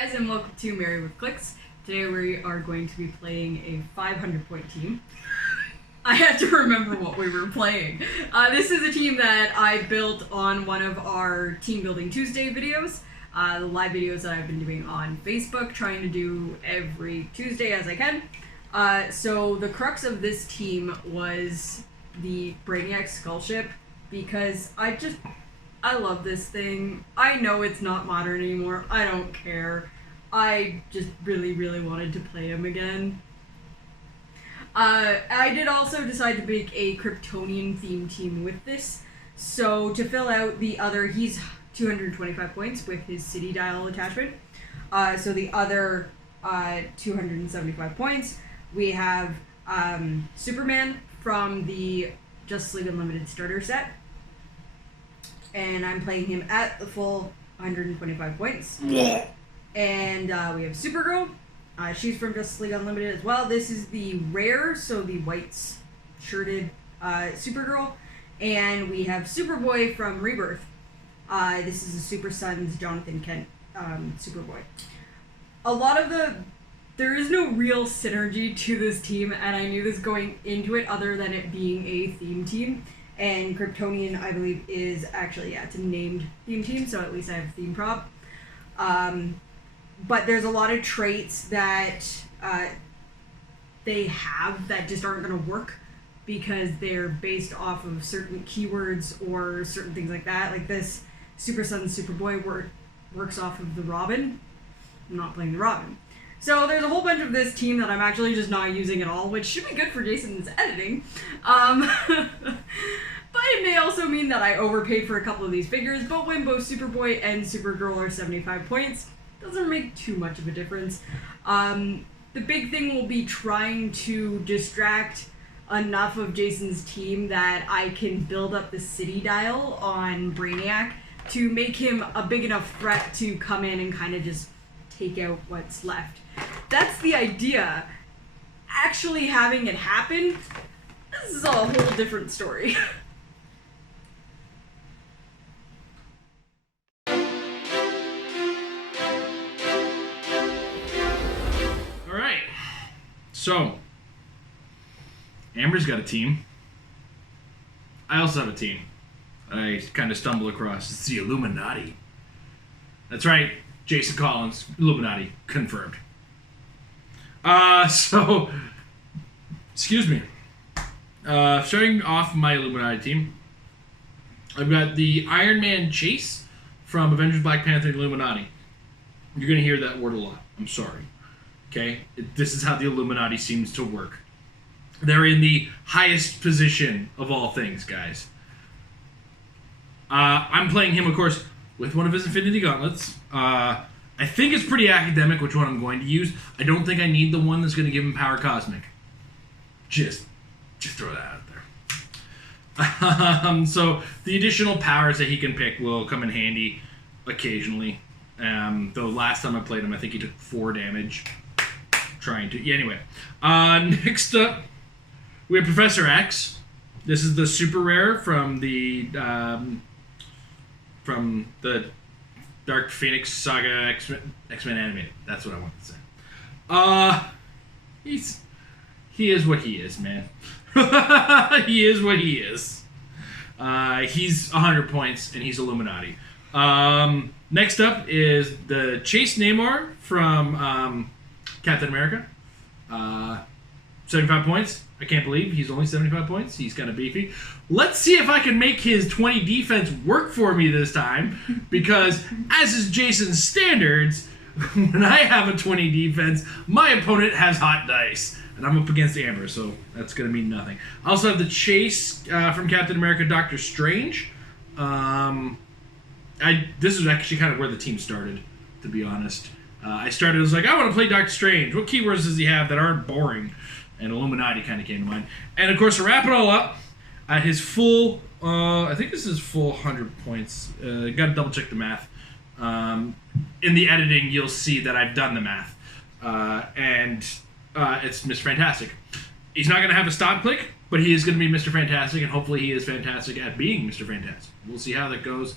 guys, and welcome to Married with Clix. Today we are going to be playing a 500-point team. I had to remember what we were playing. This is a team that I built on one of our Team Building Tuesday videos. The live videos that I've been doing on Facebook, trying to do every Tuesday as I can. So the crux of this team was the Brainiac Skull Ship, because I love this thing. I know it's not modern anymore. I don't care. I just really, really wanted to play him again. I did also decide to make a Kryptonian themed team with this. So to fill out the other, he's 225 points with his city dial attachment. So the other 275 points, we have Superman from the Justice League Unlimited starter set. And I'm playing him at the full 125 points. Yeah. And we have Supergirl. She's from Justice League Unlimited as well. This is the rare, so the white-shirted Supergirl. And we have Superboy from Rebirth. This is the Super Sons Jonathan Kent Superboy. There is no real synergy to this team, and I knew this going into it other than it being a theme team. And Kryptonian, I believe, is actually, it's a named theme team, so at least I have a theme prop. But there's a lot of traits that they have that just aren't going to work because they're based off of certain keywords or certain things like that. Like this Super Son Superboy works off of the Robin. I'm not playing the Robin. So there's a whole bunch of this team that I'm actually just not using at all, which should be good for Jason's editing. But it may also mean that I overpaid for a couple of these figures, but when both Superboy and Supergirl are 75 points, doesn't make too much of a difference. The big thing will be trying to distract enough of Jason's team that I can build up the city dial on Brainiac to make him a big enough threat to come in and kind of just take out what's left. That's the idea. Actually having it happen, this is a whole different story. So, Amber's got a team. I also have a team that I kind of stumbled across. It's the Illuminati. That's right, Jason Collins, Illuminati, confirmed. Excuse me. Starting off my Illuminati team, I've got the Iron Man Chase from Avengers Black Panther and Illuminati. You're going to hear that word a lot. I'm sorry. Okay, this is how the Illuminati seems to work. They're in the highest position of all things, guys. I'm playing him, of course, with one of his Infinity Gauntlets. I think it's pretty academic which one I'm going to use. I don't think I need the one that's going to give him Power Cosmic. Just throw that out there. So the additional powers that he can pick will come in handy occasionally. The last time I played him, I think he took 4 damage. Anyway. Next up, we have Professor X. This is the super rare from the Dark Phoenix Saga X-Men animated. That's what I wanted to say. He is what he is, man. He is what he is. He's 100 points, and he's Illuminati. Next up is the Chase Namor from Captain America. 75 points. I can't believe he's only 75 points. He's kind of beefy. Let's see if I can make his 20 defense work for me this time, because as is Jason's standards, when I have a 20 defense, my opponent has hot dice. And I'm up against Amber, so that's going to mean nothing. I also have the Chase from Captain America, Doctor Strange. This is actually kind of where the team started, to be honest. I was like, I want to play Doctor Strange. What keywords does he have that aren't boring? And Illuminati kind of came to mind. And of course, to wrap it all up, at his full, I think this is full 100 points. Got to double check the math. In the editing, you'll see that I've done the math. It's Mr. Fantastic. He's not going to have a stop click, but he is going to be Mr. Fantastic, and hopefully he is fantastic at being Mr. Fantastic. We'll see how that goes.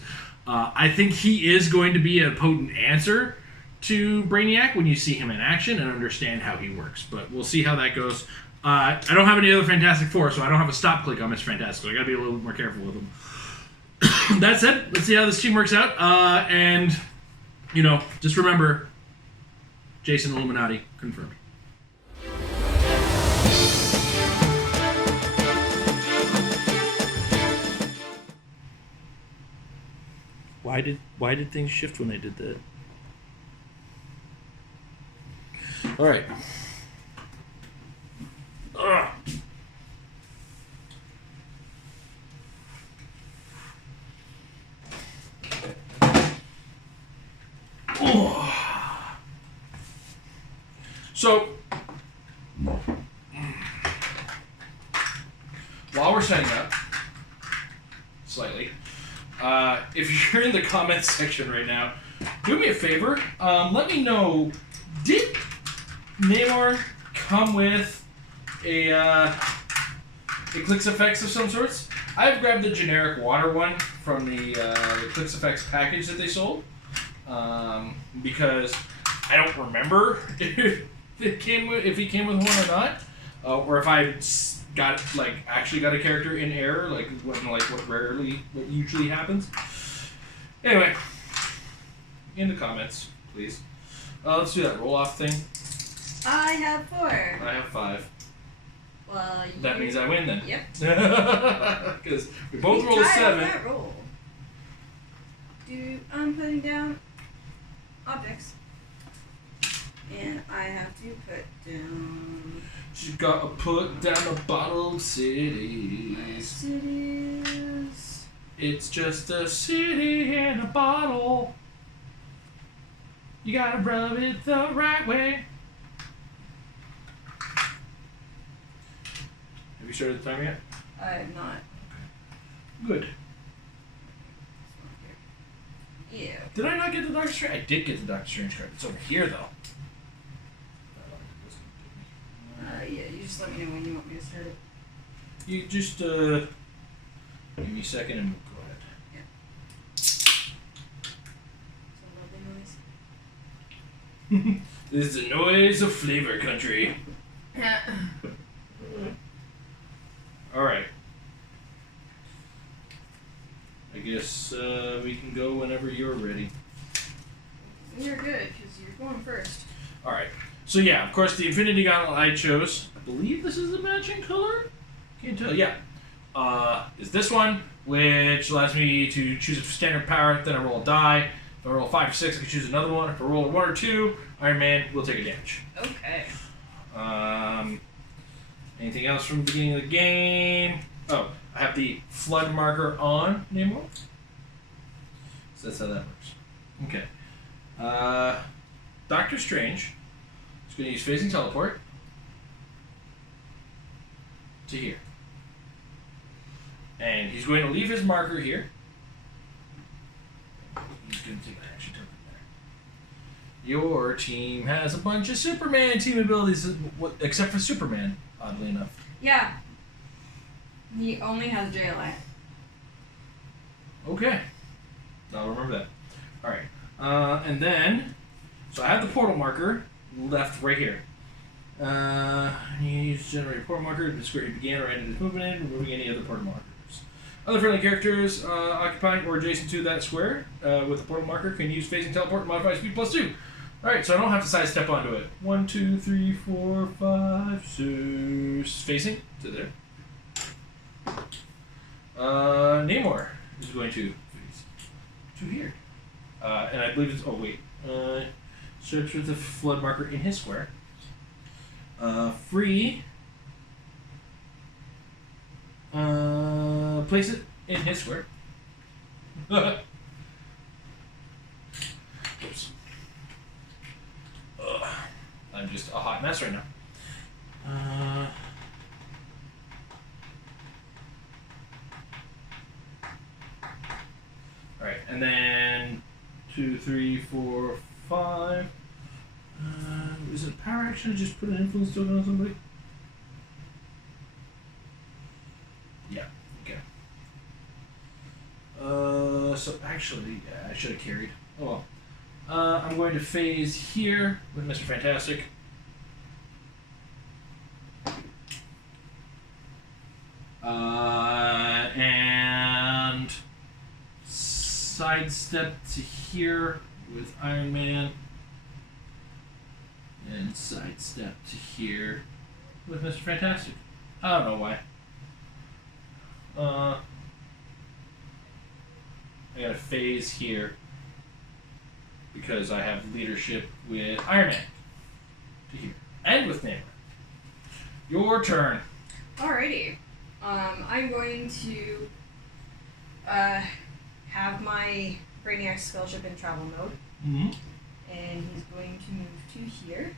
I think he is going to be a potent answer to Brainiac when you see him in action and understand how he works. But we'll see how that goes. I don't have any other Fantastic Four, so I don't have a stop click on Mr. Fantastic. So I gotta be a little bit more careful with him. That said, let's see how this team works out. And, just remember, Jason Illuminati confirmed. Why did things shift when they did that? All right. Ugh. Oh. So, while we're setting up, slightly, if you're in the comments section right now, do me a favor. Let me know, did Namor come with a Clix effects of some sorts? I've grabbed the generic water one from the Clix effects package that they sold, because I don't remember if he came with one or not, or if I actually got a character in error, what usually happens. Anyway, in the comments, please. Let's do that roll off thing. I have 4. I have 5. Well, that means I win then. Yep. Because we both rolled a 7. That roll. I'm putting down objects, and I have to put down. You gotta put down a bottle of cities. Cities. It's just a city in a bottle. You gotta rub it the right way. Have you started the timer yet? I have not. Good. Yeah. Did I not get the Doctor Strange? I did get the Doctor Strange card. It's over here though. Yeah, you just let me know when you want me to start it. You just give me a second and we'll go ahead. Yeah. It's a lovely noise. This is the noise of Flavor Country. Alright. I guess we can go whenever you're ready. You're good, because you're going first. Alright. So yeah, of course the Infinity Gauntlet I chose, I believe this is the matching color? Can't tell, yeah. Is this one, which allows me to choose a standard power, then I roll a die. If I roll a 5 or 6, I can choose another one. If I roll a 1 or 2, Iron Man will take a damage. Okay. Anything else from the beginning of the game? Oh, I have the flood marker on Namor. So that's how that works. Okay. Doctor Strange is going to use phasing teleport to here. And he's going to leave his marker here. He's going to take an action token there. Your team has a bunch of Superman team abilities, except for Superman, oddly enough. Yeah. He only has JLI. Okay. I'll remember that. Alright. And then, so I have the portal marker left right here. You use generate a portal marker to square you began or ended his movement in, removing any other portal markers. Other friendly characters occupying or adjacent to that square with the portal marker can use phasing teleport and modify speed +2. Alright, so I don't have to sidestep onto it. 1, 2, 3, 4, 5, 6. Facing to there. Namor is going to face to here. And I believe it's. Oh, wait. Search with the flood marker in his square. Free. Place it in his square. Oops. I'm just a hot mess right now. Alright, and then 2, 3, 4, 5. Is it a power action to just put an influence token on somebody? Yeah, okay. So actually, yeah, I should have carried. Oh well. I'm going to phase here with Mr. Fantastic. And sidestep to here with Iron Man. And sidestep to here with Mr. Fantastic. I don't know why. I got a phase here because I have leadership with Iron Man to here and with Namor. Your turn. Alrighty. I'm going to have my Brainiac spellship in travel mode. Mm-hmm. And he's going to move to here.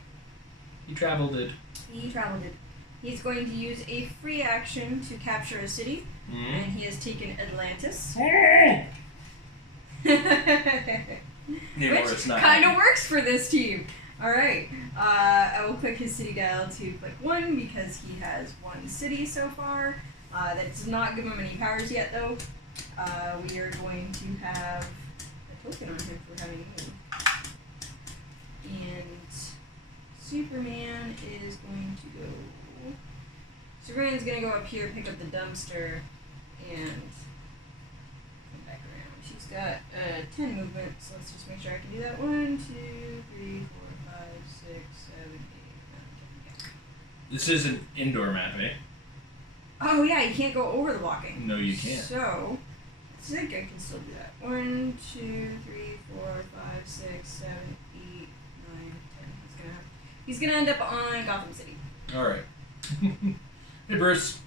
He traveled it. He traveled it. He's going to use a free action to capture a city. Mm-hmm. And he has taken Atlantis. Which kind of works for this team. Alright. I will click his city dial to click 1 because he has 1 city so far. That does not give him any powers yet, though. We are going to have a token on him for having a move. And Superman is going to go. Superman's going to go up here, pick up the dumpster, and come back around. She's got 10 movement, so let's just make sure I can do that. 1, 2, 3, 4, 5, 6, 7, 8, 9, 10. This is an indoor map, eh? Oh yeah, you can't go over the blocking. No, you can't. So, I think I can still do that. 1, 2, 3, 4, 5, 6, 7, 8, 9, 10. He's gonna end up on Gotham City. All right. Hey, Bruce.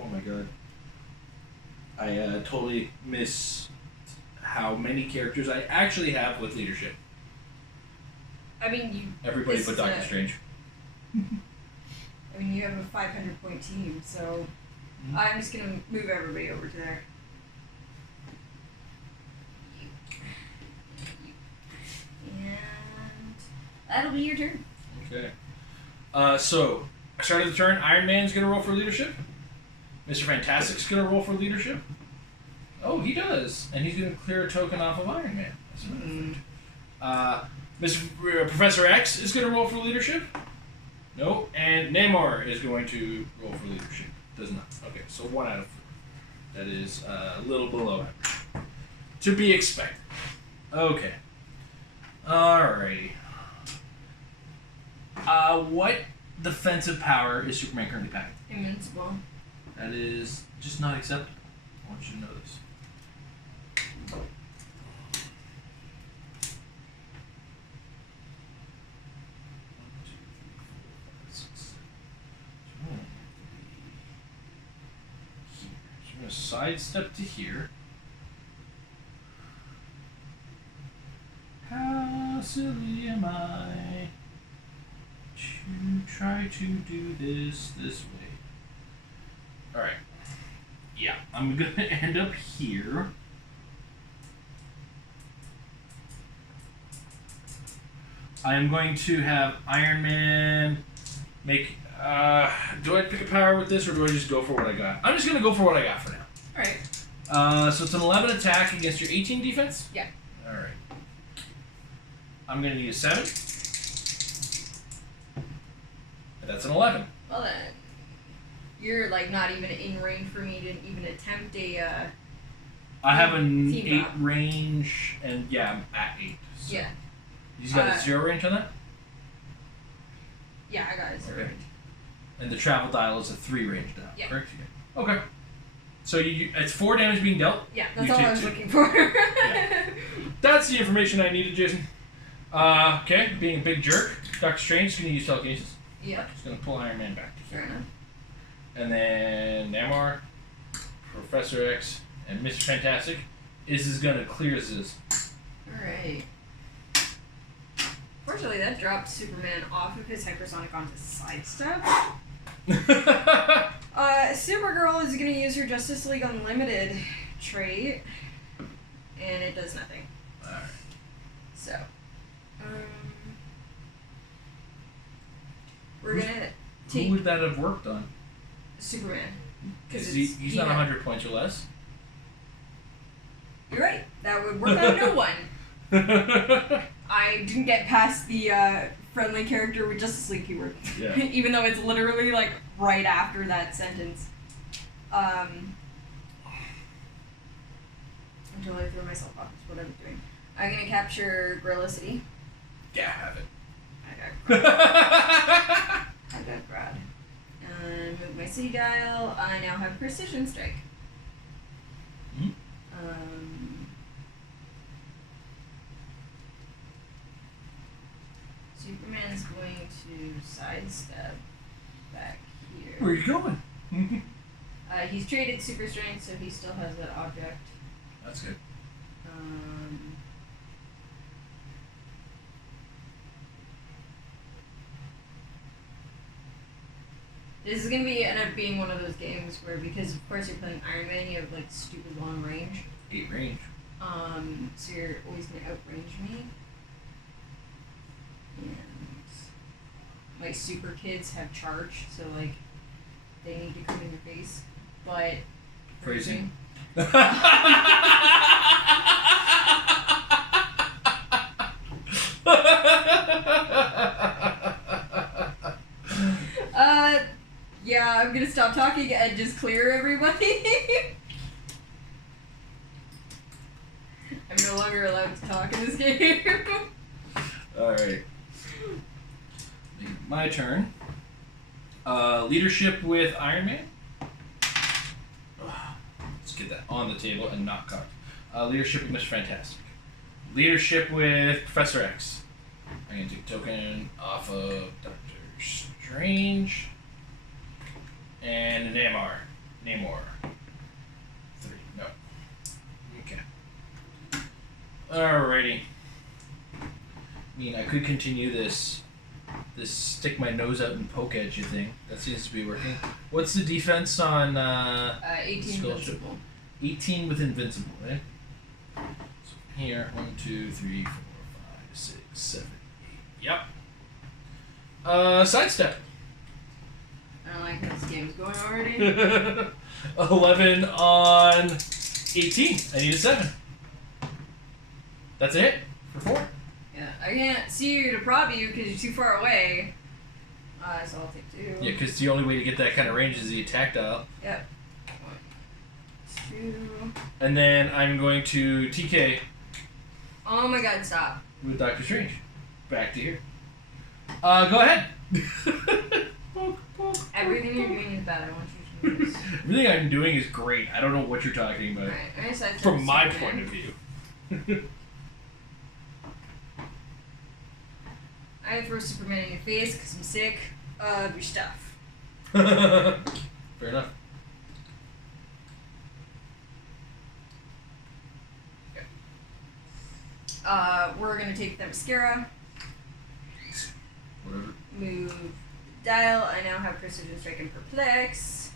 Oh my god. I totally miss how many characters I actually have with leadership. I mean, you. Everybody but Doctor Strange. I mean, you have a 500-point team, so I'm just gonna move everybody over to there. And that'll be your turn. Okay. So, I started the turn. Iron Man's going to roll for leadership. Mr. Fantastic's going to roll for leadership. Oh, he does. And he's going to clear a token off of Iron Man. That's Professor X is going to roll for leadership. No. And Namor is going to roll for leadership. Does not. Okay, so 1 out of 4. That is a little below average. To be expected. Okay. Alrighty. What defensive power is Superman currently packing? Invincible. That is just not acceptable. I want you to know this. So I'm going to sidestep to here. How silly am I to try to do this way? Alright. Yeah, I'm going to end up here. I am going to have Iron Man make... do I pick a power with this, or do I just go for what I got? I'm just going to go for what I got for now. Alright. So it's an 11 attack against your 18 defense? Yeah. Alright. I'm going to need a 7. And that's an 11. Well then, you're like not even in range for me to even attempt a. I have an team 8 up. range, and yeah, I'm at 8. So. Yeah. You got a 0 range on that? Yeah, I got a 0 Okay. range. And the travel dial is a 3 range dial, Yeah. correct? Okay. So it's 4 damage being dealt. Yeah, that's You all take I was 2. looking for. Yeah. That's the information I needed, Jason. Okay, being a big jerk, Doctor Strange is going to use telekinesis. Yeah. He's going to pull Iron Man back to Fair here. enough. And then Namor, Professor X, and Mr. Fantastic is going to clear this. Alright. Fortunately, that dropped Superman off of his hypersonic onto sidestep. Supergirl is going to use her Justice League Unlimited trait, and it does nothing. Alright. So, we're going to take Who would that have worked on? Superman. Because he's not 100 points or less. You're right. That would work on no one. I didn't get past the friendly character with Justice League keyword. Yeah. Even though it's literally like right after that sentence. Until I throw myself off, is what I'm doing. I'm gonna capture Gorilla City. Yeah, have it. I got Grad. And move my city dial. I now have Precision Strike. Mm-hmm. Superman's going to sidestep back here. Where are you going? He's traded super strength, so he still has that object. That's good. This is gonna end up being one of those games where, because of course you're playing Iron Man, you have like stupid long range. 8 range. So you're always gonna outrange me. And my super kids have charge, so like they need to come in your face. But Phrasing. Yeah, I'm gonna stop talking and just clear everybody. I'm no longer allowed to talk in this game. Alright. My turn. Leadership with Iron Man. Let's get that on the table and not cocked. Leadership with Mr. Fantastic. Leadership with Professor X. I'm going to take a token off of Doctor Strange. And Namor. 3. No. Okay. Alrighty. I mean, I could continue this stick my nose out and poke at you thing. That seems to be working. What's the defense on 18 invincible. 18 with invincible, right? So here, 1, 2, 3, 4, 5, 6, 7, 8. Yep. Sidestep. I don't like how this game's going already. 11 on 18. I need a 7. That's it for 4. Yeah, I can't see you to prop you because you're too far away. So I'll take 2. Yeah, because the only way to get that kind of range is the attack dial. Yep. 1, 2. And then I'm going to TK Oh my god, stop. with Doctor Strange. Back to here. Go ahead. Everything you're doing is bad. I want you to do this. Everything I'm doing is great. I don't know what you're talking about. Alright, I'm gonna sidestep From my Superman. point of view. I throw Superman in your face because I'm sick of your stuff. Fair enough. Okay. We're gonna take the mascara. Whatever. Move dial. I now have Precision Strike and Perplex.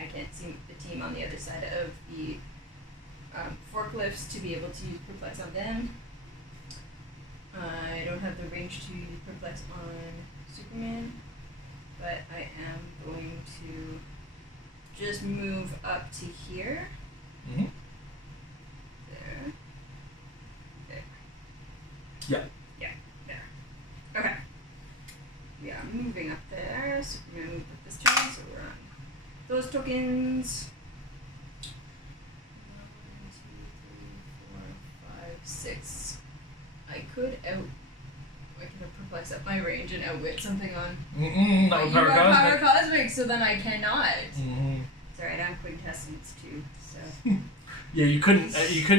I can't see the team on the other side of the forklifts to be able to use Perplex on them. I don't have the range to use Perplex on Superman, but I am going to just move up to here. Mm-hmm. There. There. Yeah. Yeah, there. Okay. Yeah, I'm moving up there. Superman moved up this turn, so we're on those tokens. 1, 2, 3, 4, 5, 6. I could perplex up my range and outwit something on. That But was you Power got Cosmic. Power Cosmic, so then I cannot. Mm-hmm. It's alright, I'm quintessence too, so. Yeah, you couldn't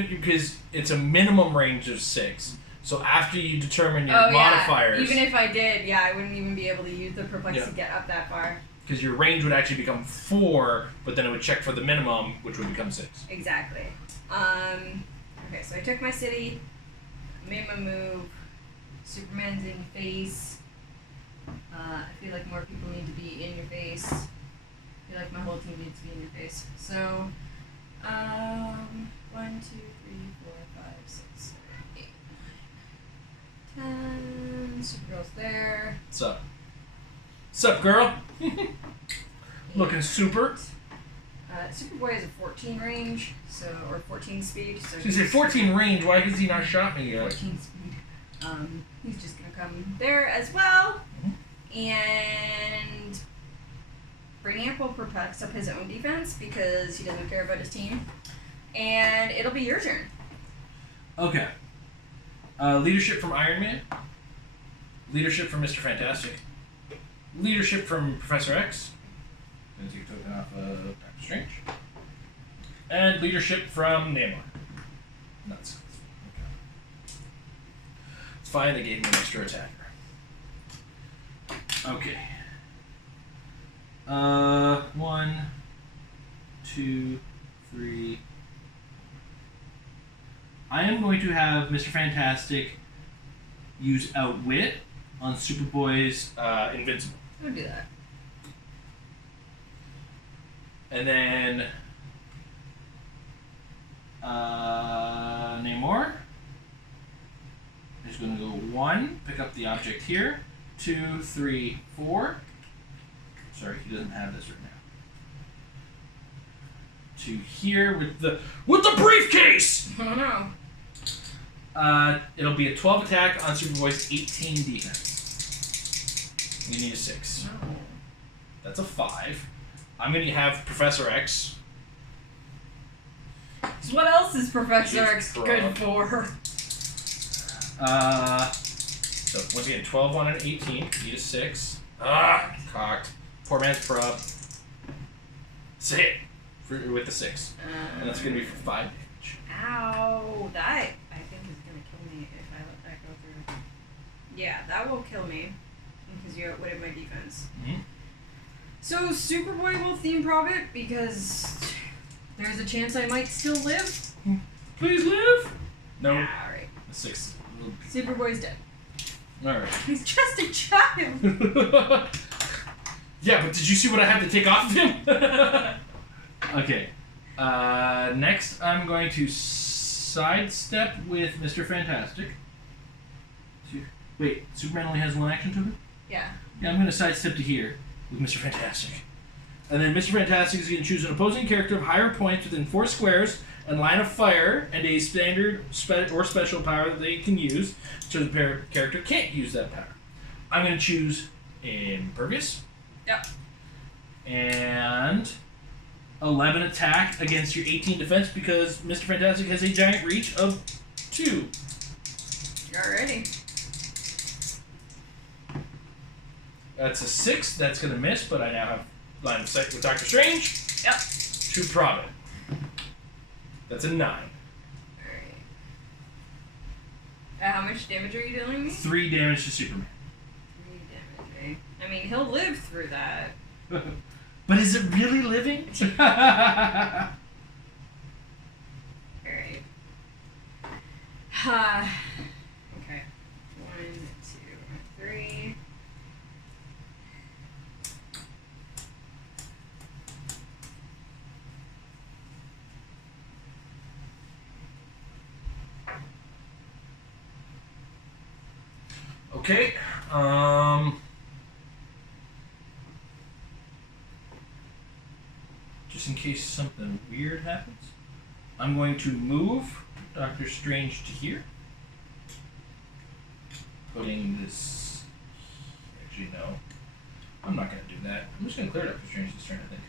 because it's a minimum range of 6. So after you determine your modifiers, Yeah. Even if I did, yeah, I wouldn't even be able to use the perplex Yeah. to get up that far. because your range would actually become 4, but then it would check for the minimum, which would become 6. Exactly. Okay, so I took my city, made my move. Superman's in your face. I feel like more people need to be in your face. I feel like my whole team needs to be in your face. So, 1, 2, 3, 4, 5, 6, 7, 8, 9, 10. Supergirl's there. What's up? Sup, girl? Looking super. Superboy has a 14 range, or 14 speed. So She said 14 range. Why has he not shot me yet? 14 speed. He's just gonna come there as well, and Brainiac will perplex up his own defense because he doesn't care about his team, and it'll be your turn. Okay. Leadership from Iron Man. Leadership from Mr. Fantastic. Leadership from Professor X. Gonna take a token off of Doctor Strange. And leadership from Namor. Nuts. Okay. It's fine, they gave me an extra attacker. Okay. 1, 2, 3. I am going to have Mr. Fantastic use Outwit on Superboy's Invincible. I'm gonna do that. And then Namor is going to go 1, pick up the object here, 2, 3, 4. Sorry, he doesn't have this right now. To here with the briefcase. Oh no. It'll be a 12 attack on Superboy's 18 defense. You need a 6. No. That's a 5. I'm going to have Professor X. So what else is Professor He's X drunk. good for? So once again, 12 on an 18. Need a 6. Ah, cocked. Poor man's prob. It's a hit with the 6. And that's going to be for 5 damage. Ow. That, I think, is going to kill me if I let that go through. Yeah, that will kill me. Because you outwitted my defense. Mm-hmm. So Superboy will theme prob it because there's a chance I might still live. Please live! No. Alright. A 6. Superboy's dead. Alright. He's just a child. Yeah, but did you see what I had to take off of him? Okay. Next, I'm going to sidestep with Mr. Fantastic. Wait, Superman only has 1 action token? Yeah. Yeah, I'm going to sidestep to here with Mr. Fantastic. And then Mr. Fantastic is going to choose an opposing character of higher points within 4 squares and line of fire and a standard or special power that they can use, so the character can't use that power. I'm going to choose Impervious. Yep. And 11 attack against your 18 defense because Mr. Fantastic has a giant reach of 2. Alrighty. That's a 6. That's going to miss, but I now have line of sight with Doctor Strange. Yep. To prob it. That's a 9. Alright. How much damage are you dealing me? 3 damage to Superman. 3 damage, eh? I mean, he'll live through that. But is it really living? Alright. Okay. 1, 2, 3. Okay. Just in case something weird happens, I'm going to move Doctor Strange to here. Putting this... Actually, no. I'm not going to do that. I'm just going to clear Doctor Strange this turn, I think.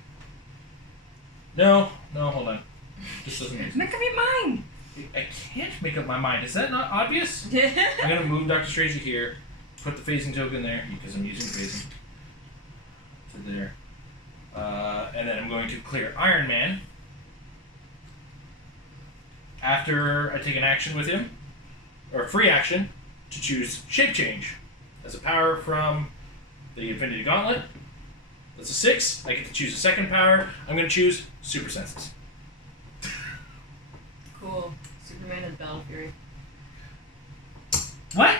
No, hold on. This doesn't make sense. Make up your mind! I can't make up my mind. Is that not obvious? I'm going to move Doctor Strange to here, put the phasing token there, because I'm using phasing, to there. And then I'm going to clear Iron Man. After I take an action with him, or a free action, to choose Shape Change as a power from the Infinity Gauntlet. That's a 6. I get to choose a second power. I'm going to choose Super Senses. Cool. Superman is Battle Fury. What?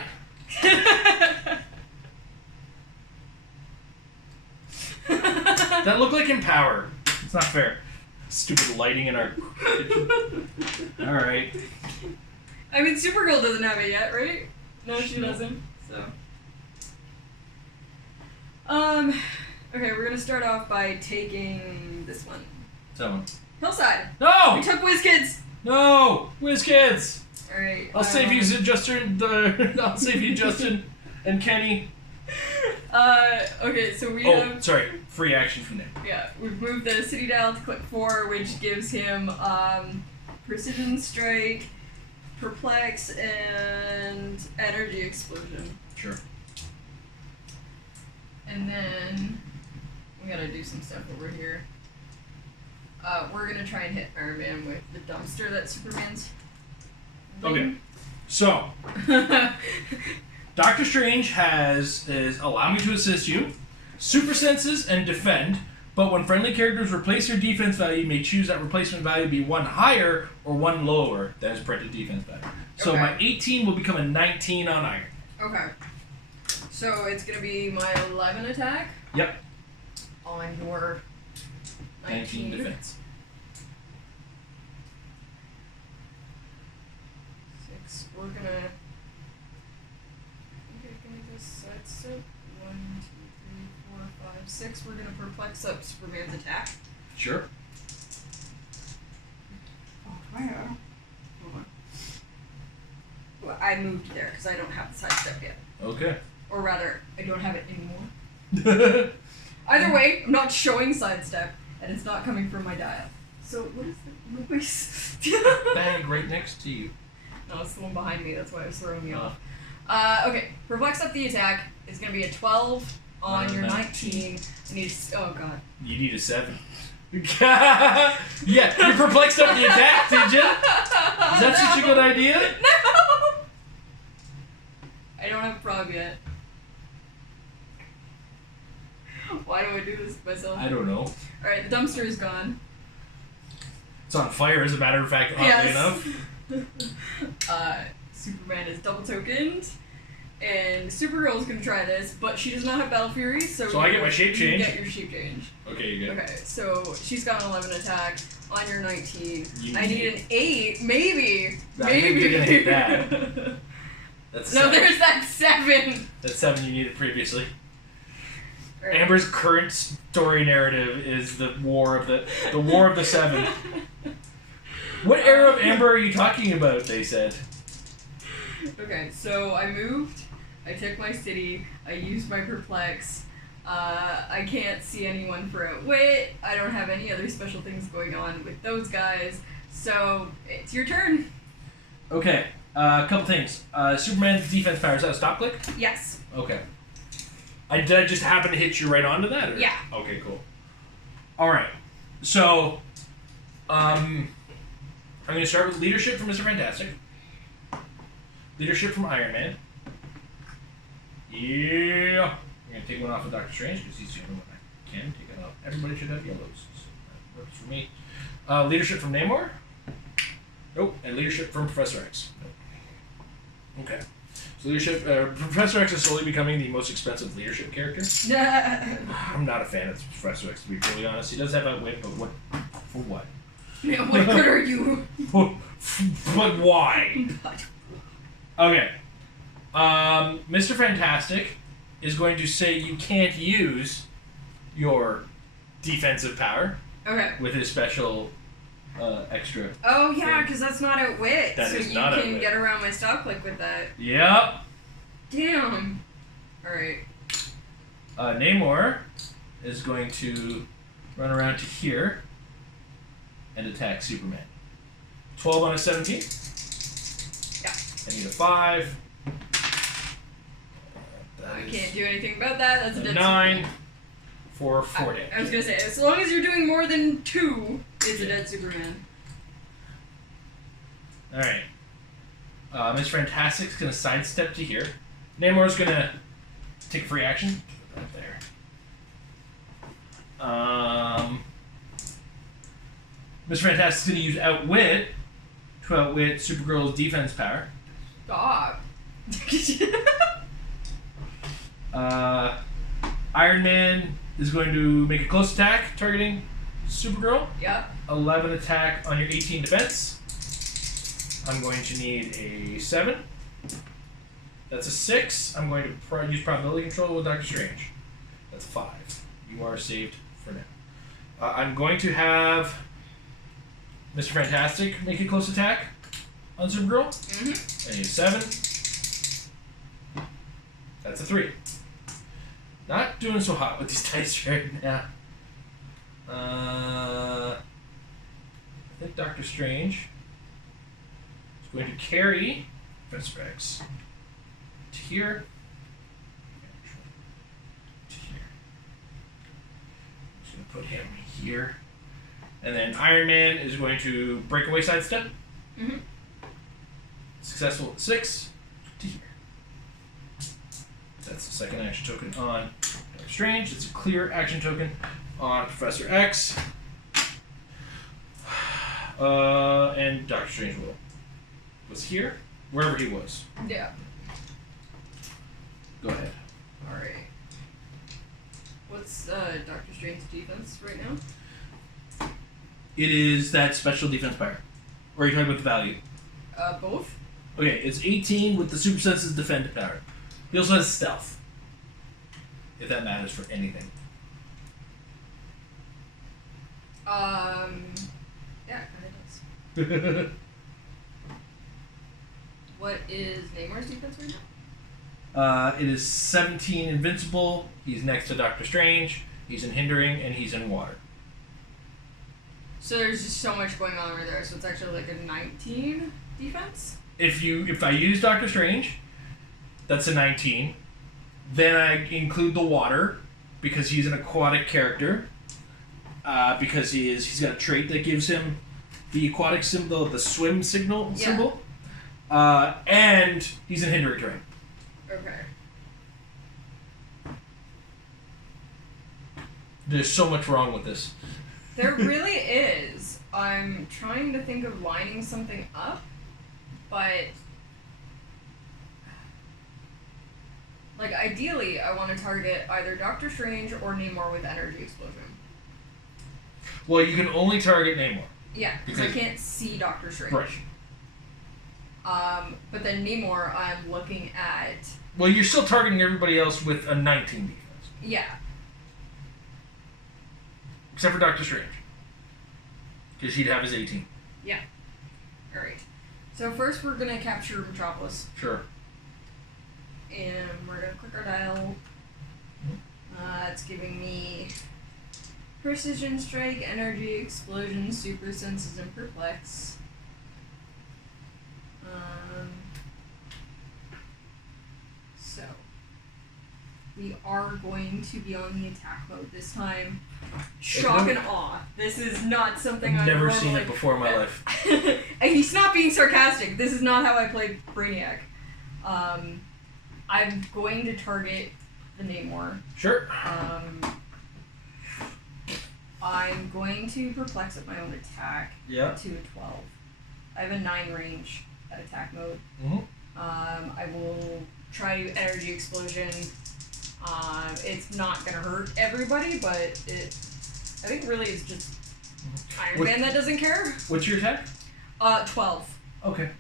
That looked like Empower. It's not fair. Stupid lighting in our kitchen. Alright. I mean, Supergirl doesn't have it yet, right? No, she doesn't. So. Okay, we're gonna start off by taking this one. Someone. Hillside. No! We took WizKids! No! WizKids! Alright. I'll save you, Justin. I'll save you, Justin and Kenny. Okay, so we Oh, have... sorry. Free action from there. Yeah, we've moved the city dial to click 4, which gives him, Precision Strike, Perplex, and Energy Explosion. Sure. And then we gotta do some stuff over here. We're gonna try and hit Iron Man with the dumpster that Superman's. Okay. So, Doctor Strange is allow me to assist you, super senses, and defend. But when friendly characters replace your defense value, you may choose that replacement value be one higher or one lower than his printed defense value. So Okay. my 18 will become a 19 on Iron. Okay. So it's gonna be my 11 attack. Yep. On your 19 defense. 6. We're gonna. Okay, can we just sidestep? 1, 2, 3, 4, 5, 6. We're gonna perplex up Superman's attack. Sure. Oh, do I have? Hold on. Well, I moved there because I don't have the sidestep yet. Okay. Or rather, I don't have it anymore. Either way, I'm not showing sidestep, and it's not coming from my dial. So what is the noise? Bag right next to you. No, it's the one behind me. That's why I was throwing me off. Okay, perplex up the attack is going to be a 12 on your 19. I need. Oh god. You need a 7. Yeah, you perplexed up the attack, did you? Is that such a good idea? No. I don't have prob yet. Why do I do this to myself? I don't know. Alright, the dumpster is gone. It's on fire, as a matter of fact, oddly enough. Superman is double tokened, and Supergirl's gonna try this, but she does not have Battle Fury, so I get my shape you change? get your shape change. Okay, you get it. Okay, so she's got an 11 attack on your 19. You I need an 8, maybe. I think you're gonna hit that. That's No, 7. there's that 7. That's 7 you needed previously. Right. Amber's current story narrative is the war of the 7. What era of Amber are you talking about? They said. Okay, so I moved. I took my city. I used my perplex. I can't see anyone for outwit. I don't have any other special things going on with those guys. So it's your turn. Okay, a couple things. Superman's defense power, is that a stop click? Yes. Okay. Did I just happen to hit you right onto that? Or? Yeah. Okay, cool. Alright. So, I'm going to start with leadership from Mr. Fantastic. Leadership from Iron Man. Yeah. I'm going to take one off of Doctor Strange because he's the only one I can take it off. Everybody should have yellows. So that works for me. Leadership from Namor. Nope. And leadership from Professor X. Nope. Okay. So leadership. Professor X is slowly becoming the most expensive leadership character. I'm not a fan of Professor X, to be really honest. He does have outwit, but what? For what? Yeah, what good are you? But why? Okay. Mr. Fantastic is going to say you can't use your defensive power. Okay. With his special extra. Oh yeah, because that's not outwit. That so is you not can outwit. get around my stop click with that. Yep. Damn. Alright. Namor is going to run around to here and attack Superman. 12 on a 17. Yeah. I need a 5. I can't do anything about that. That's a dead 9 for 4 damage. I was gonna say, as long as you're doing more than 2, it's a dead Superman. Alright. Mr. Fantastic's gonna sidestep to here. Namor's gonna take a free action. Right there. Mr. Fantastic's gonna use Outwit to outwit Supergirl's defense power. Stop. Iron Man is going to make a close attack targeting Supergirl. Yep. 11 attack on your 18 defense. I'm going to need a 7. That's a 6. I'm going to use probability control with Doctor Strange. That's 5. You are saved for now. I'm going to have Mr. Fantastic make a close attack on Supergirl. Mm-hmm. I need a 7. That's a 3. Not doing so hot with these dice right now. I think Doctor Strange is going to carry Professor X to here. To here. I'm just going to put him here. And then Iron Man is going to breakaway sidestep. Mm-hmm. Successful at 6 to here. That's the second action token on Doctor Strange. It's a clear action token on Professor X. And Doctor Strange was here, wherever he was. Yeah. Go ahead. Alright. What's Doctor Strange's defense right now? It is that special defense power. Or are you talking about the value? Both. Okay, it's 18 with the super senses defend power. He also has stealth. If that matters for anything. Yeah, it kind of does. What is Namor's defense right now? It is 17 invincible. He's next to Doctor Strange. He's in hindering, and he's in water. So there's just so much going on over there. So it's actually like a 19 defense. If I use Doctor Strange, that's a 19. Then I include the water because he's an aquatic character. Because he's got a trait that gives him the aquatic symbol, the swim symbol. And he's in hindering terrain. Okay. There's so much wrong with this. There really is. I'm trying to think of lining something up, but like ideally I want to target either Doctor Strange or Namor with energy explosion. Well, you can only target Namor. Yeah, because I can't see Doctor Strange. Right. But then Namor, I'm looking at. Well, you're still targeting everybody else with a 19 defense. Yeah. Except for Doctor Strange. Because he'd have his 18. Yeah. Alright. So first we're going to capture Metropolis. Sure. And we're going to click our dial. It's giving me Precision Strike, Energy Explosion, Super Senses, and Perplex. So we are going to be on the attack mode this time. Shock and awe. This is not something I've never seen it before in my life. And he's not being sarcastic. This is not how I played Brainiac. I'm going to target the Namor. Sure. I'm going to perplex at my own attack. Yeah. To a 12. I have a 9 range at attack mode. Mm-hmm. I will try energy explosion. It's not gonna hurt everybody, but I think really it's just Iron Man that doesn't care. What's your attack? 12. Okay.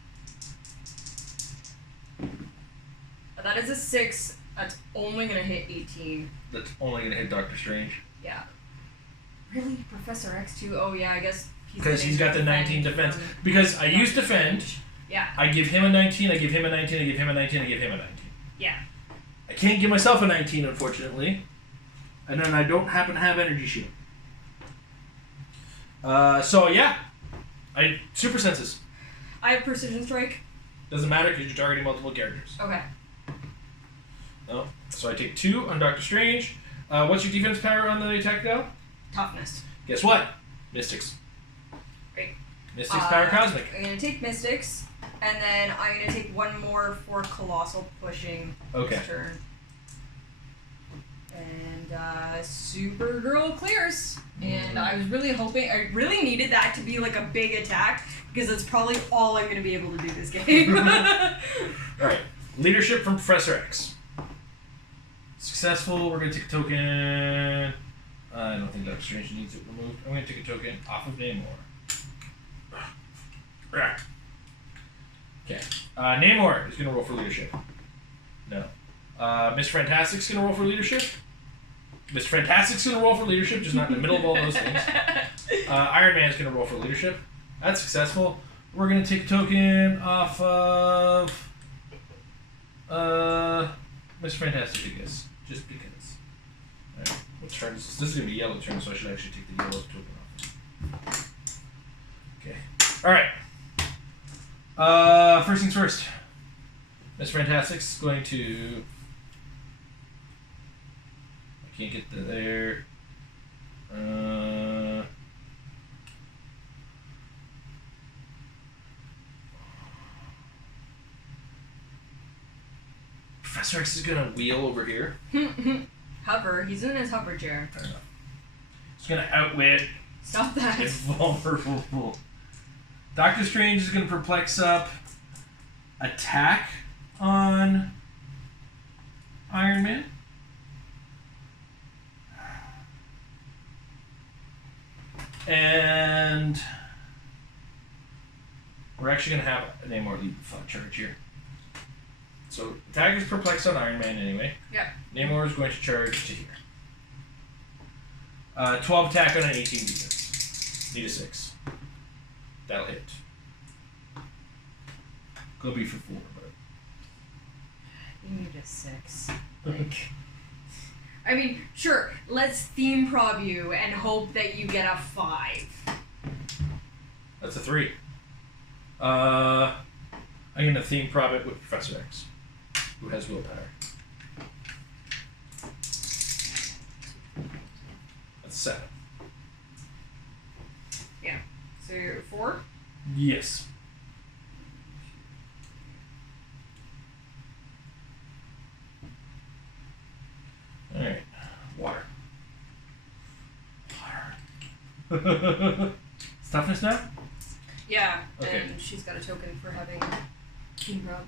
That is a 6. That's only gonna hit 18. That's only gonna hit Doctor Strange. Yeah. Really? Professor X too? Oh yeah, I guess because he's got the 19 defense. Because I use defend. Yeah. I give him a 19, I give him a 19, I give him a 19, I give him a 19. Yeah. I can't give myself a 19, unfortunately. And then I don't happen to have energy shield. So yeah. Super senses. I have precision strike. Doesn't matter because you're targeting multiple characters. Okay. No. So I take 2 on Doctor Strange. What's your defense power on the attack now? Toughness. Guess what? Mystics. Great. Mystics power cosmic. I'm gonna take Mystics, and then I'm gonna take 1 more for Colossal pushing this turn. And Supergirl clears. And I was really hoping, I really needed that to be like a big attack, because that's probably all I'm gonna be able to do this game. Alright. Leadership from Professor X. Successful. We're gonna take a token. I don't think Doctor Strange needs it removed. I'm going to take a token off of Namor. Okay. Namor is going to roll for leadership. No. Miss Fantastic's going to roll for leadership. Mr. Fantastic's going to roll for leadership, just not in the middle of all those things. Iron Man's going to roll for leadership. That's successful. We're going to take a token off of Mr. Fantastic, I guess. Just because. Alright, what turn is this? This is going to be yellow turn, so I should actually take the yellow token off. Okay. Alright. First things first. Mr. Fantastic's going to... I can't get there. Professor X is gonna wheel over here. Hover. He's in his hover chair. I don't know. He's gonna outwit. Stop that. It's vulnerable. Doctor Strange is gonna perplex up. Attack on Iron Man. And we're actually going to have a Namor lead thought charge here. So attack is perplexed on Iron Man anyway. Yep. Namor is going to charge to here. 12 attack on an 18 defense. Need a 6. That'll hit. Go be for 4, but... You need a 6. Like... I mean, sure, let's theme prob you and hope that you get a 5. That's a 3. I'm going to theme prob it with Professor X, who has willpower. That's 7. Yeah. So you're 4? Yes. Alright. Water. It's toughness now? Yeah, okay. And she's got a token for having team rub.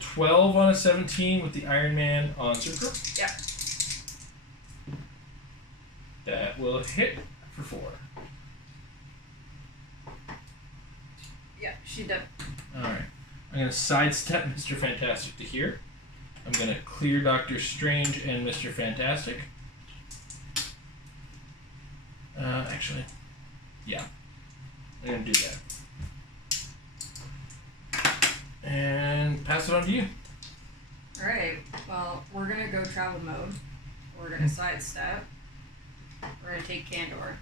12 on a 17 with the Iron Man on Super. Yeah. That will hit for 4. Yeah, she did. Alright. I'm going to sidestep Mr. Fantastic to here. I'm going to clear Doctor Strange and Mr. Fantastic. Actually, yeah. I'm going to do that. And pass it on to you. Alright, well, we're going to go travel mode. We're going to sidestep. We're going to take Candor.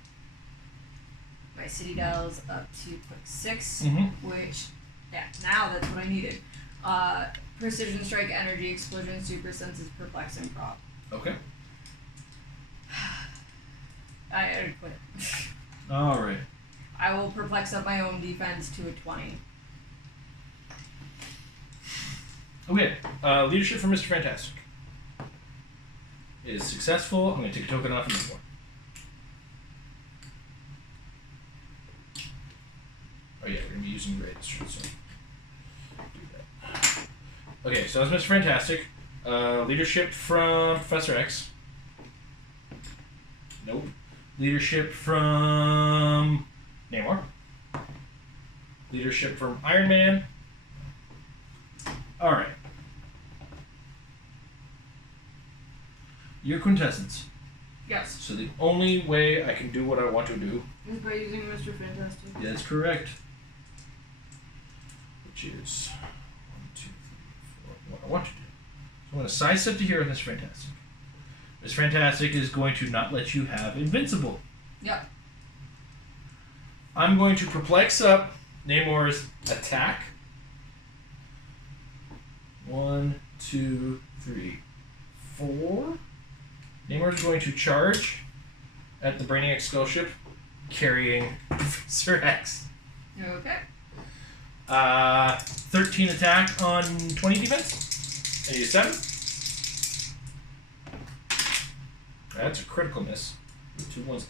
My city dial's up to quick 6, which, yeah, now that's what I needed. Precision strike, energy, explosion, super senses, perplex, and prop. Okay. I already quit. Alright. I will perplex up my own defense to a 20. Okay. Leadership for Mr. Fantastic is successful. I'm going to take a token off of this one. Oh yeah, we're going to be using gray this turn, so do that. Okay, so that's Mr. Fantastic. Leadership from Professor X. Nope. Leadership from Namor. Leadership from Iron Man. Alright. Your quintessence. Yes. So the only way I can do what I want to do is by using Mr. Fantastic. That's correct. Which is 1, 2, 3, 4. What I want to do. So I'm going to sidestep to here with Mr. Fantastic. Mr. Fantastic is going to not let you have Invincible. Yep. I'm going to perplex up Namor's attack. 1, 2, 3, 4. Namor's going to charge at the Brainiac Skull Ship, carrying Professor X. Okay. 13 attack on 20 defense. I need a 7. That's a critical miss. 2 1s.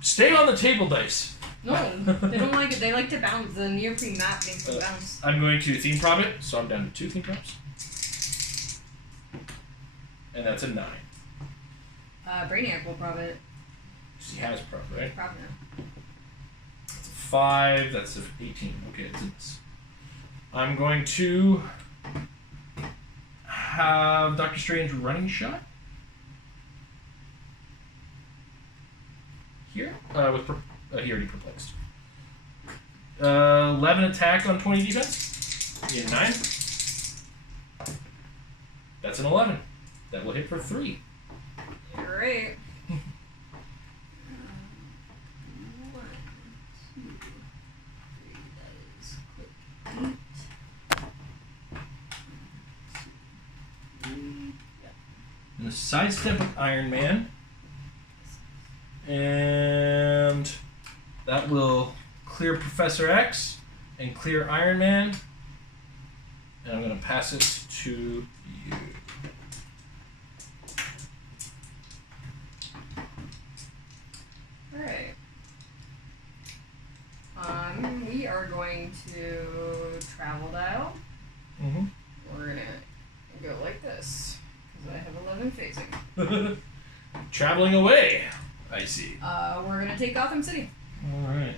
Stay on the table, dice. No, they don't like it. They like to bounce. The neoprene map makes them bounce. I'm going to theme prop it, so I'm down to 2 theme props. And that's a 9. Brainiac will prob it. She has prop, right? Prob now. That's a 5. That's a 18. Okay, it's a miss. I'm going to have Doctor Strange running shot. here. He already perplexed. 11 attack on 20 defense. You get 9. That's an 11. That will hit for 3. Alright. 1, 2, 3, that is quick 8. 3. Yep. And a sidestep with Iron Man. And that will clear Professor X and clear Iron Man. And I'm going to pass it to you. Alright. We are going to travel dial. Mm-hmm. We're gonna go like this because I have 11 phasing. Traveling away. I see. We're gonna take Gotham City. All right.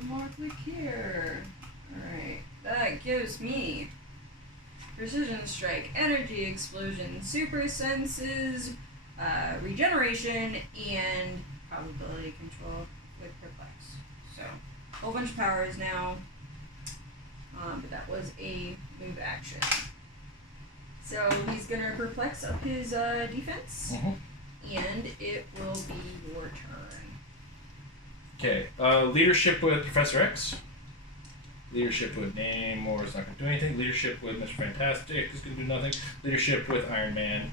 One more click here. Alright. That gives me Precision Strike, Energy Explosion, Super Senses, Regeneration, and Probability Control with Perplex. So, a whole bunch of powers now. But that was a move action. So he's gonna perplex up his defense, and it will be your turn. Okay. Leadership with Professor X. Leadership with Namor is not going to do anything. Leadership with Mr. Fantastic is going to do nothing. Leadership with Iron Man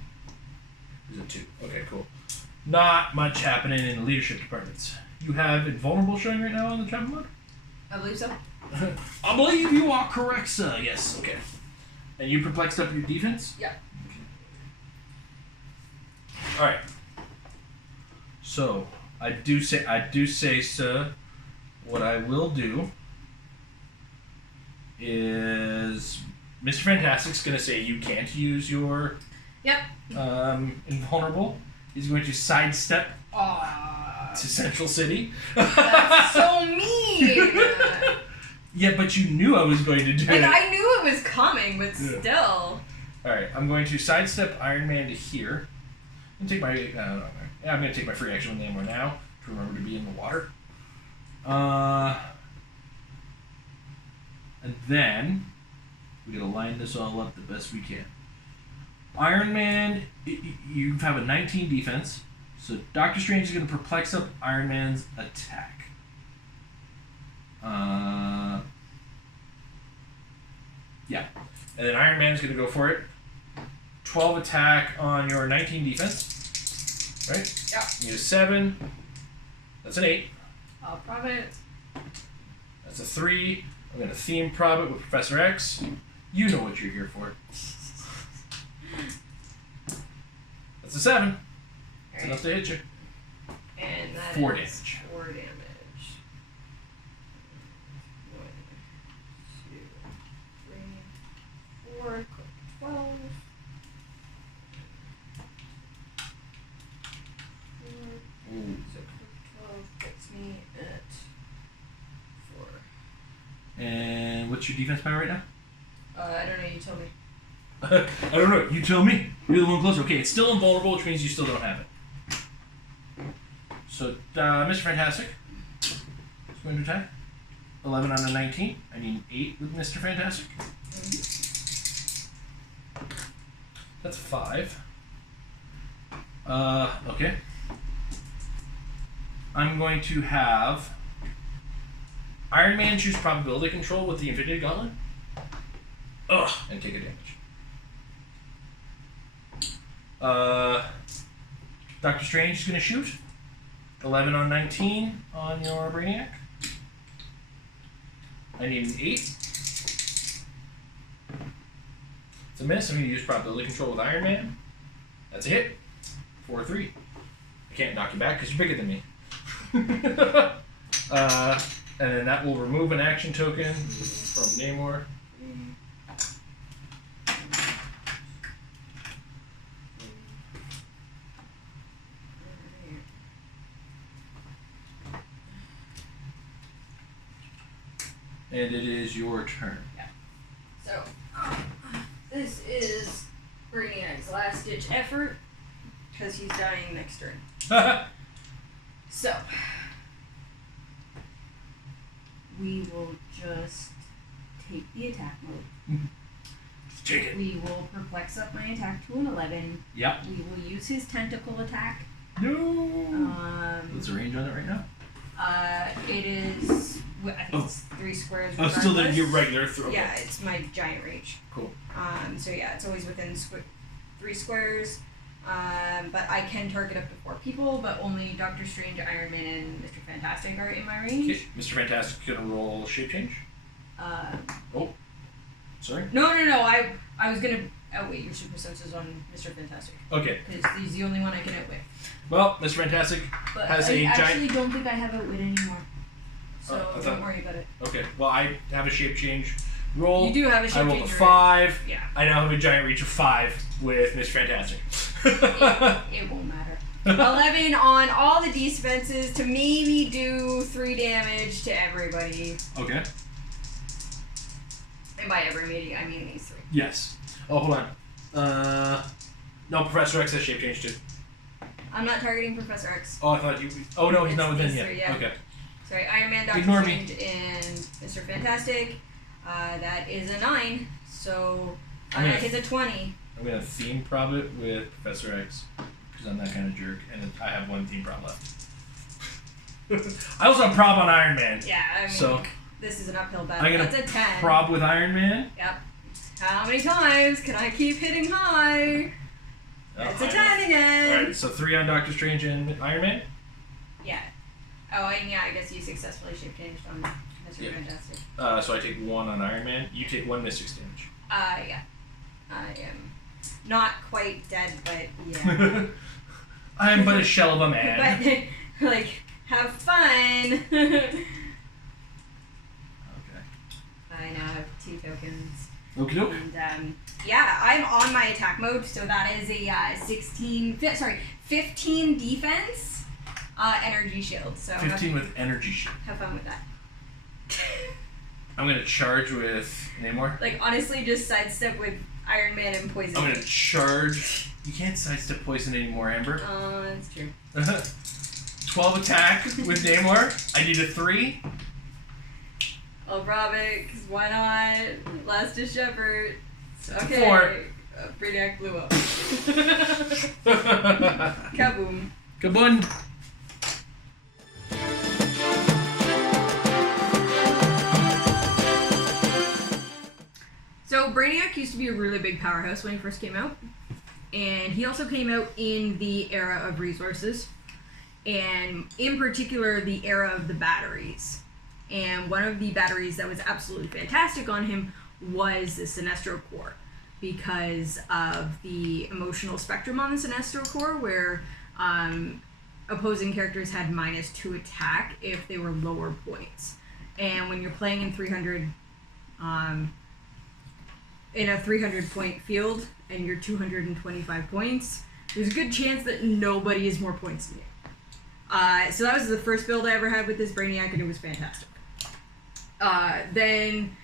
is a 2. Okay, cool. Not much happening in the leadership departments. You have Invulnerable showing right now on the travel mode? I believe so. I believe you are correct, sir. Yes, okay. And you perplexed up your defense? Yeah. Okay. Alright. So, I do say, sir, what I will do is Mr. Fantastic's going to say you can't use your invulnerable. He's going to sidestep to Central City. That's so mean! Yeah, but you knew I was going to do it. I knew it was coming, but still. Alright, I'm going to sidestep Iron Man to here. I'm going to take my... I'm going to take my free action with Namor now to remember to be in the water. And then we got to line this all up the best we can. Iron Man, you have a 19 defense, so Doctor Strange is going to perplex up Iron Man's attack. Yeah. And then Iron Man is going to go for it. 12 attack on your 19 defense. Right? Yeah. You need a 7. That's an 8. I'll prob it. That's a 3. I'm going to theme prob it with Professor X. You know what you're here for. That's a 7. That's enough to hit you. And that 4 is damage. 4 damage. 1, 2, 3, 4. Click 12. 4. So click 12 puts me at 4. And what's your defense power right now? I don't know. You tell me. I don't know. You tell me. You're the one closer. Okay, it's still invulnerable, which means you still don't have it. So, Mr. Fantastic is going to attack. 11 on a 19. I need an 8 with Mr. Fantastic. That's 5. Okay. I'm going to have Iron Man choose probability control with the Infinity Gauntlet. Ugh, and take a damage. Doctor Strange is going to shoot. 11 on 19 on your Brainiac. I need an 8. It's a miss. I'm going to use probability control with Iron Man. That's a hit. 4-3. I can't knock you back because you're bigger than me. And then that will remove an action token from Namor. And it is your turn. Yeah. So, this is Brainiac's last-ditch effort because he's dying next turn. So, we will just take the attack mode. Just take it. We will perplex up my attack to an 11. Yep. We will use his tentacle attack. No. What's the range on it right now? It is. I think it's 3 squares. Oh, still regardless. your regular throw. Yeah, it's my giant reach. Cool. So yeah, it's always within 3 squares. But I can target up to 4 people, but only Doctor Strange, Iron Man, and Mr. Fantastic are in my range. Okay. Mr. Fantastic gonna roll shape change. Oh. Sorry. No. I was gonna outwit your super senses on Mr. Fantastic. Okay. Because he's the only one I can outwit. Well, Mr. Fantastic But has I a giant. actually don't think I have outwit anymore. So don't worry about it. Okay. Well, I have a shape change roll. You do have a shape I rolled change. a 5. Yeah. I now have a giant reach of 5 with Mr. Fantastic. It won't matter. 11 on all the defenses to maybe do 3 damage to everybody. Okay. And by everybody, I mean these 3. Yes. Oh, hold on. No, Professor X has shape change too. I'm not targeting Professor X. Oh, I thought you. Oh no, he's not within these yet. 3, yeah. Okay. Sorry, Iron Man, Doctor Ignore Strange, and Mr. Fantastic. That is a 9. So that is a 20. I'm gonna theme prob it with Professor X because I'm that kind of jerk, and I have 1 theme prob left. I also have prob on Iron Man. Yeah, I mean, so this is an uphill battle. I'm gonna That's a 10. prob with Iron Man. Yep. How many times can I keep hitting high? It's a 10 again. Alright, so 3 on Doctor Strange and Iron Man? Yeah. Oh, and yeah, I guess you successfully shape changed on Mr. Fantastic. So I take 1 on Iron Man. You take 1 Mystics damage. Yeah. I am not quite dead, but yeah. I am but a shell of a man. But, like, have fun. Okay. I now have 2 tokens. Okie doke. And, yeah, I'm on my attack mode, so that is a 15 defense, energy shield. So 15 with energy shield. have fun with that. I'm gonna charge with Namor. Like, honestly, just sidestep with Iron Man and poison. I'm gonna charge. You can't sidestep poison anymore, Amber. Oh, that's true. 12 attack with Namor. I need a 3. I'll rob it, 'cause why not? Last is Shepherd. Okay. 4. Brainiac blew up. Kaboom. Kabun. So Brainiac used to be a really big powerhouse when he first came out. And he also came out in the era of resources. And in particular, the era of the batteries. And one of the batteries that was absolutely fantastic on him was the Sinestro Core, because of the emotional spectrum on the Sinestro Core, where opposing characters had -2 attack if they were lower points. And when you're playing in 300, in a 300 point field, and you're 225 points, there's a good chance that nobody is more points than you. So that was the first build I ever had with this Brainiac, and it was fantastic. Then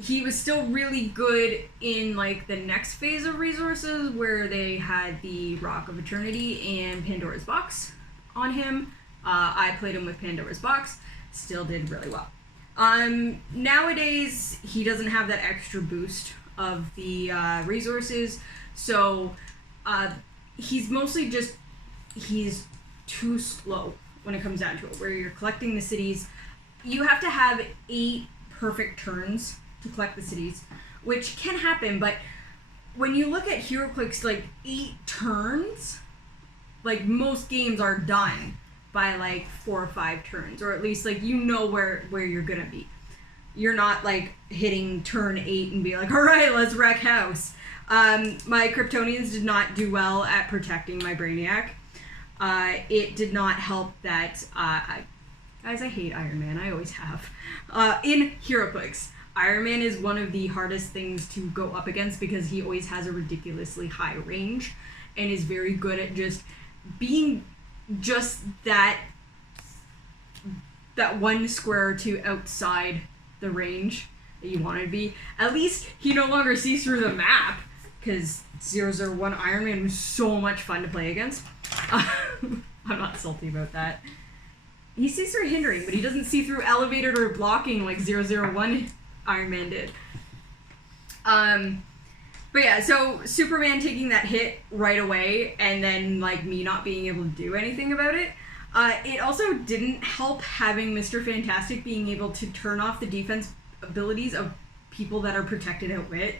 he was still really good in like the next phase of resources, where they had the Rock of Eternity and Pandora's Box on him. I played him with Pandora's Box, still did really well. Nowadays he doesn't have that extra boost of the resources, so he's mostly just, he's too slow when it comes down to it, where you're collecting the cities. You have to have 8 perfect turns to collect the cities, which can happen, but when you look at Heroclix, like 8 turns, like most games are done by like 4 or 5 turns, or at least like you know where you're gonna be. You're not like hitting turn 8 and be like, all right, let's wreck house. My Kryptonians did not do well at protecting my Brainiac. It did not help that, guys, I hate Iron Man, I always have. In Heroclix, Iron Man is one of the hardest things to go up against because he always has a ridiculously high range and is very good at just being just that 1 square or 2 outside the range that you want to be. At least he no longer sees through the map. because 001 Iron Man was so much fun to play against. I'm not salty about that. He sees through hindering, but he doesn't see through elevated or blocking like 001 Iron Man did. But yeah, so Superman taking that hit right away, and then like me not being able to do anything about it. It also didn't help having Mr. Fantastic being able to turn off the defense abilities of people that are protected outwit.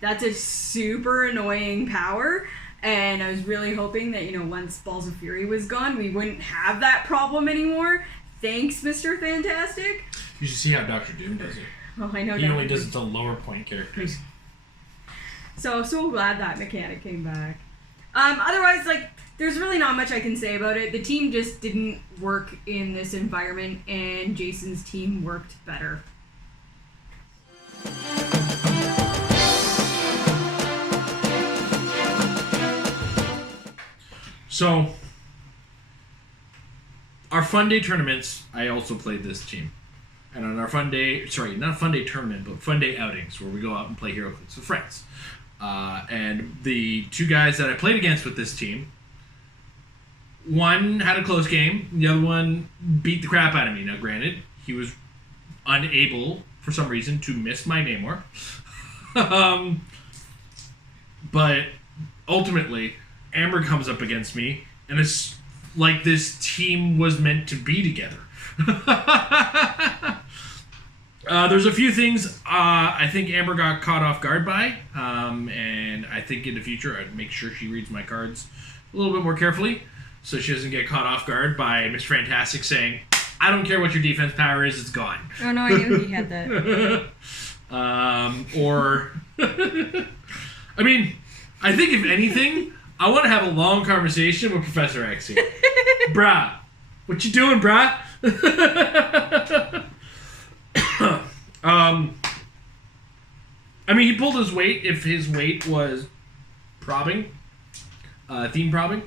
That's a super annoying power, and I was really hoping that, you know, once Balls of Fury was gone, we wouldn't have that problem anymore. Thanks, Mr. Fantastic. You should see how Dr. Doom does it. Oh, I know. He only does it to lower point characters. So glad that mechanic came back. Otherwise, like, there's really not much I can say about it. The team just didn't work in this environment, and Jason's team worked better. So, our Fun Day tournaments, I also played this team. And on our Fun Day, sorry, not a Fun Day tournament, but Fun Day outings, where we go out and play Heroclix with friends. And the two guys that I played against with this team, one had a close game, the other one beat the crap out of me. Now, granted, he was unable, for some reason, to miss my Namor. But ultimately, Amber comes up against me, and it's like this team was meant to be together. There's a few things I think Amber got caught off guard by, and I think in the future I'd make sure she reads my cards a little bit more carefully so she doesn't get caught off guard by Mr. Fantastic saying, I don't care what your defense power is, it's gone. Oh no, I knew he had that. Or, I mean, I think if anything, I want to have a long conversation with Professor X here. Brah, what you doing, brah? I mean, he pulled his weight if his weight was probbing, theme probbing.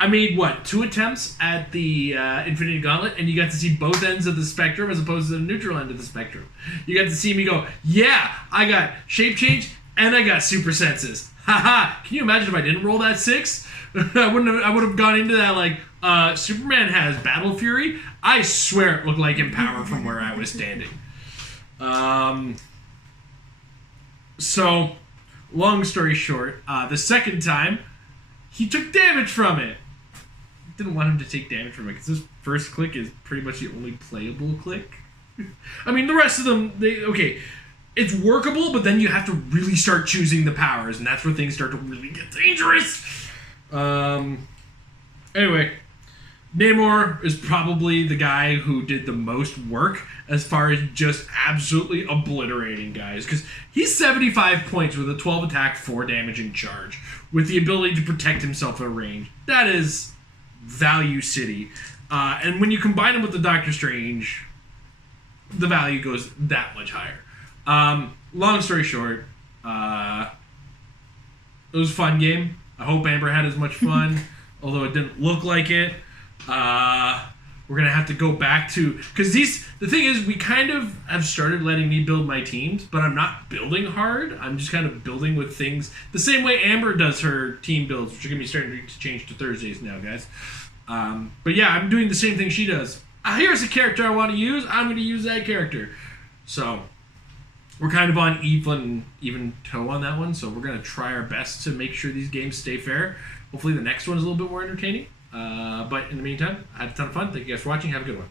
I made, 2 attempts at the Infinity Gauntlet, and you got to see both ends of the spectrum as opposed to the neutral end of the spectrum. You got to see me go, yeah, I got shape change, and I got super senses. Haha, can you imagine if I didn't roll that 6? I would have gone into that like, Superman has Battle Fury. I swear it looked like Empower from where I was standing. So, long story short, the second time, he took damage from it. Didn't want him to take damage from it because this first click is pretty much the only playable click. I mean, the rest of them, okay, it's workable, but then you have to really start choosing the powers, and that's where things start to really get dangerous. Anyway, Namor is probably the guy who did the most work as far as just absolutely obliterating guys, because he's 75 points with a 12 attack, 4 damage, and charge, with the ability to protect himself at range. That is value city. And when you combine him with the Doctor Strange, the value goes that much higher. Long story short, it was a fun game. I hope Amber had as much fun, although it didn't look like it. We're going to have to go back to... Because the thing is, we kind of have started letting me build my teams, but I'm not building hard. I'm just kind of building with things the same way Amber does her team builds, which are going to be starting to change to Thursdays now, guys. But yeah, I'm doing the same thing she does. Here's a character I want to use. I'm going to use that character. So... we're kind of on even toe on that one, so we're going to try our best to make sure these games stay fair. Hopefully the next one's a little bit more entertaining. But in the meantime, I had a ton of fun. Thank you guys for watching. Have a good one.